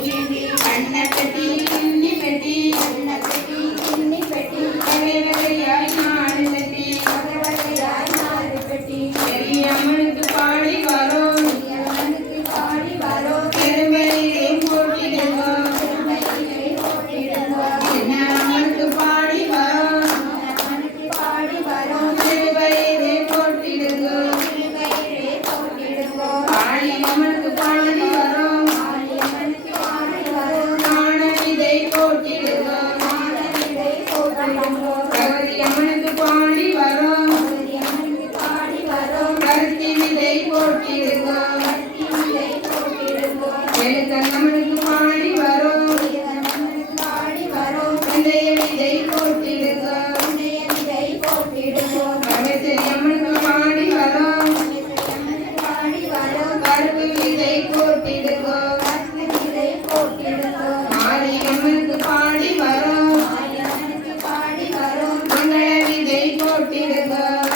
கண்ணப்பெட்டி கிண்ணி பெட்டி வகை வகையாய் நாலு பெட்டி பெரிய அம்மனுக்கு பாடி வரோம் திருமலையிலே போட்டிடுவோம் சின்ன அம்மனுக்கு பாடி வரோம் திருவயிலே போட்டிடுவோம் காளி அம்மனுக்கு பாடி வரோம் காணவிதை போட்டிடுவோம் கௌரி அம்மனுக்கு பாடி வரோம் கருத்தி விதை போட்டிடுவோம் எழுத்தம்மனுக்கு பாடி வரோம் விதைய விதை போட்டிடுவோம் மகேஸ்வரி அம்மனுக்கு பாடி வரோம் கருப்பு விதை போட்டிடுவோம் மாரி அம்மனுக்கு பாடி வரோம் மங்கள விதை போட்டிடுவோம்